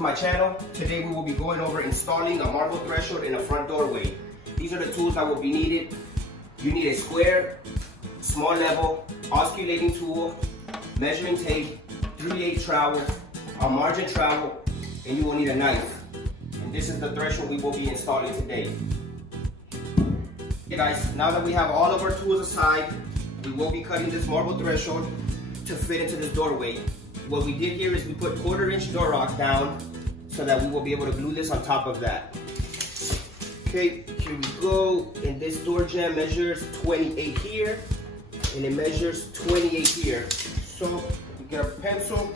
to my channel. Today we will be going over installing a marble threshold in a front doorway. These are the tools that will be needed. You need a square, small level, osculating tool, measuring tape, 3/8 trowel, a margin trowel, and you will need a knife. And this is the threshold we will be installing today. Okay guys, now that we have all of our tools aside, we will be cutting this marble threshold to fit into this doorway. What we did here is we put 1/4" door rock down so that we will be able to glue this on top of that. Okay, here we go. And this door jamb measures 28 here, and it measures 28 here. So we get our pencil,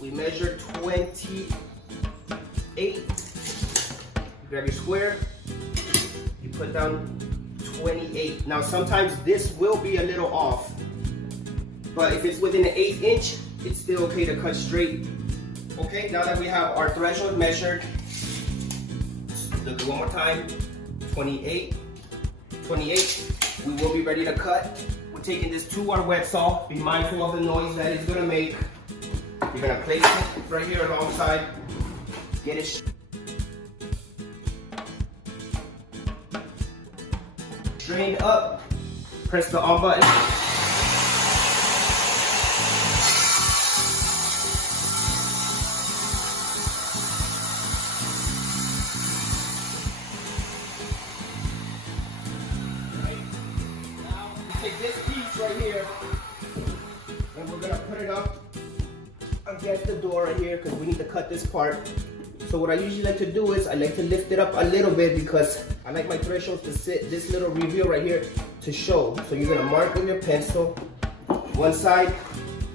we measure 28. Grab your square, you put down 28. Now sometimes this will be a little off, but if it's within an 1/8 inch, it's still okay to cut straight. Okay, now that we have our threshold measured, look one more time, 28, we will be ready to cut. We're taking this to our wet saw. Be mindful of the noise that it's gonna make. You're gonna place it right here alongside, get it straighten up, press the on button. Take this piece right here and we're gonna put it up against the door right here because we need to cut this part. So what I usually like to do is I like to lift it up a little bit because I like my thresholds to sit this little reveal right here to show. So you're gonna mark with your pencil one side,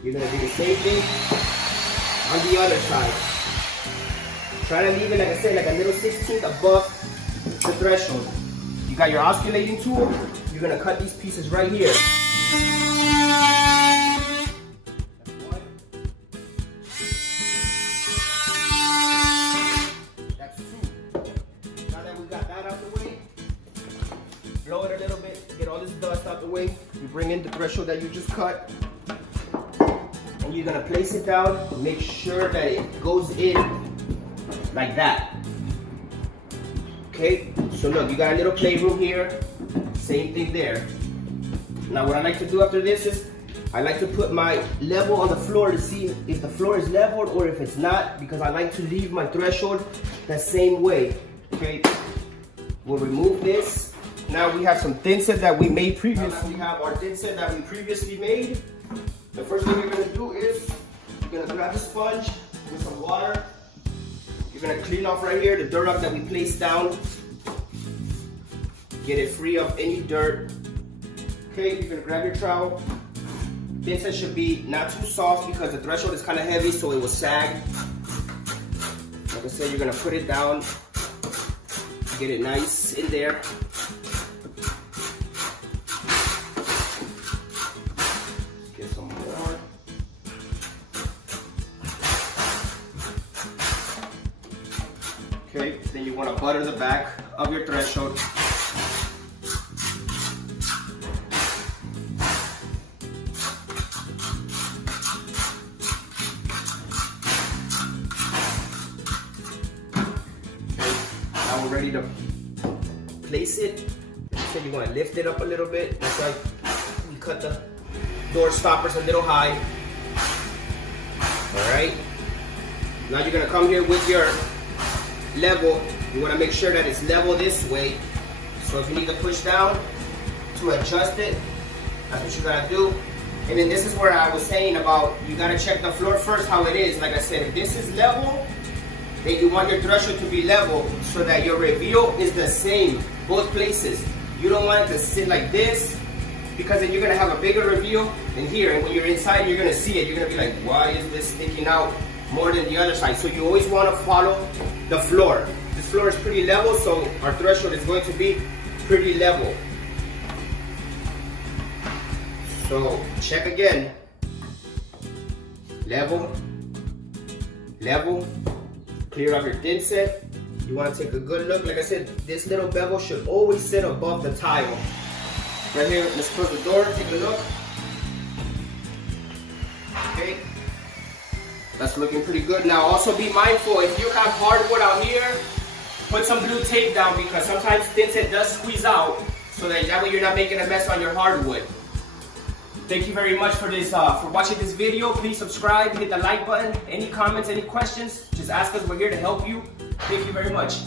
you're gonna do the same thing on the other side. Try to leave it, like I said, like a little 1/16 above the threshold. You got your osculating tool, you're gonna cut these pieces right here. That's one. That's two. Now that we got that out the way, blow it a little bit, get all this dust out the way. You bring in the threshold that you just cut, and you're gonna place it down. Make sure that it goes in like that. Okay, so look, you got a little playroom here, same thing there. Now what I like to do after this is, I like to put my level on the floor to see if the floor is leveled or if it's not, because I like to leave my threshold the same way. Okay, we'll remove this. Now we have some thinset that we made previously. We have our thinset that we previously made. The first thing you're gonna do is, you're gonna grab a sponge with some water. You're gonna clean off right here the dirt rock that we placed down. Get it free of any dirt. Okay, you're gonna grab your trowel. Thinset should be not too soft because the threshold is kind of heavy, so it will sag. Like I said, you're gonna put it down. Get it nice in there. Get some more. Okay, then you want to butter the back of your threshold. Okay, now we're ready to place it. So you want to lift it up a little bit. That's why we cut the door stoppers a little high. All right. Now you're gonna come here with your level. You want to make sure that it's level this way. So if you need to push down to adjust it, that's what you gotta do. And then this is where I was saying about you gotta check the floor first how it is. Like I said, if this is level, then you want your threshold to be level so that your reveal is the same both places. You don't want it to sit like this because then you're gonna have a bigger reveal than here. And when you're inside, you're gonna see it. You're gonna be like, why is this sticking out more than the other side? So you always want to follow the floor. This floor is pretty level, so our threshold is going to be pretty level. So check again. Level, level. Clear up your thinset. You want to take a good look. Like I said, this little bevel should always sit above the tile. Right here, let's close the door, take a look. Okay. That's looking pretty good. Now also be mindful, if you have hardwood out here, put some blue tape down because sometimes thinset does squeeze out, so that way you're not making a mess on your hardwood. Thank you very much for this, for watching this video. Please subscribe, hit the like button. Any comments, any questions, just ask us. We're here to help you. Thank you very much.